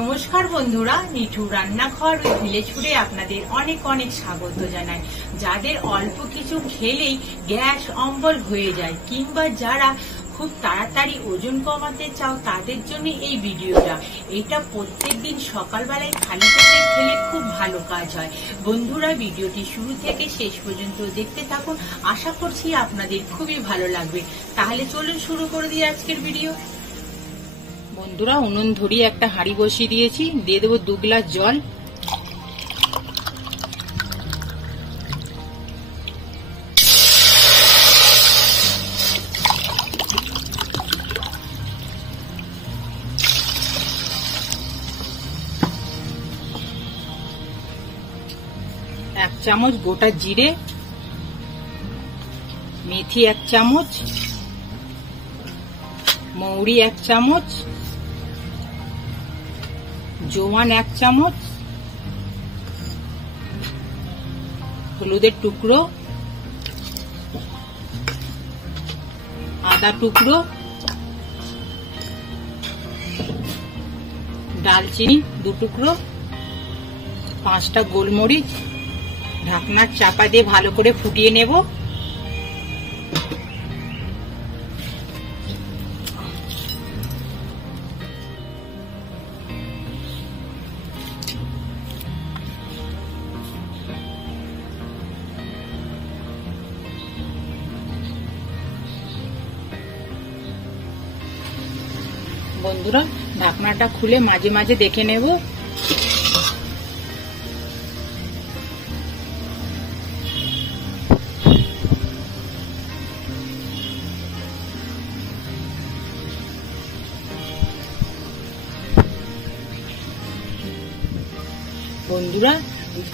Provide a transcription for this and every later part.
নমস্কার বন্ধুরা, মিঠু রান্নাঘর ও ভিলেজ ফুডে আপনাদের অনেক অনেক স্বাগত জানাই। যাদের অল্প কিছু খেলেই গ্যাস অম্বল হয়ে যায় কিংবা যারা খুব তাড়াতাড়ি ওজন কমাতে চাও তাদের জন্য এই ভিডিওটা। এটা প্রত্যেকদিন সকালবেলায় খালি পেটে খেলে খুব ভালো কাজ হয়। বন্ধুরা, ভিডিওটি শুরু থেকে শেষ পর্যন্ত দেখতে থাকুন, আশা করছি আপনাদের খুবই ভালো লাগবে। তাহলে চলুন শুরু করে দিই আজকের ভিডিও। বন্ধুরা, উনুন ধরিয়ে একটা হাঁড়ি বসিয়ে দিয়েছি, দিয়ে দেবো 2 গ্লাস জল। এক চামচ গোটা জিরে, মেথি 1 চামচ, মৌরি 1 চামচ, জোয়ান 1 চামচ, হলুদের টুকরো, আদা টুকরো, ডালচিনি 2 টুকরো, 5টা গোলমরিচ। ঢাকনার চাপা দিয়ে ভালো করে ফুটিয়ে নেব। বন্ধুরা, ঢাকনাটা খুলে মাঝে মাঝে দেখে নেব। বন্ধুরা,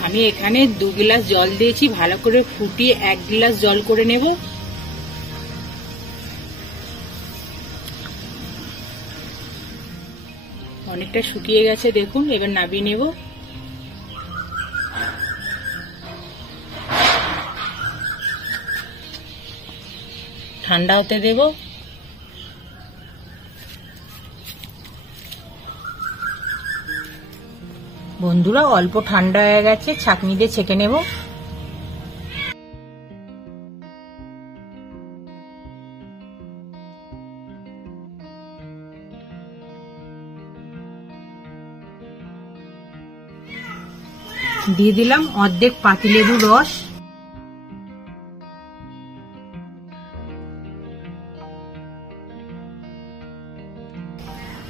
আমি এখানে 2 গ্লাস জল দিয়েছি, ভালো করে ফুটিয়ে 1 গ্লাস জল করে নেব। অনেকটা শুকিয়ে গেছে দেখুন, এবার নামিয়ে নেব। ঠান্ডা হতে দেব। বন্ধুরা, অল্প ঠান্ডা হয়ে গেছে, ছাঁকনি দিয়ে ছেঁকে নেব। দিয়ে দিলাম অর্ধেক পাতিলেবুর রস।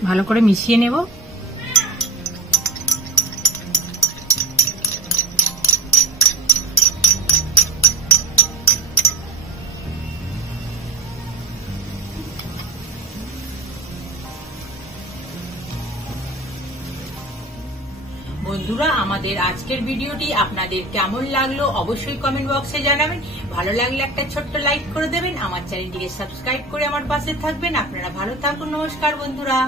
ভালো করে মিশিয়ে নেব। বন্ধুরা, আমাদের আজকের ভিডিওটি আপনাদের কেমন লাগলো অবশ্যই কমেন্ট বক্সে জানাবেন। ভালো লাগলে একটা ছোট্ট লাইক করে দেবেন। আমার চ্যানেলটিকে সাবস্ক্রাইব করে আমার পাশে থাকবেন। আপনারা ভালো থাকুন। নমস্কার বন্ধুরা।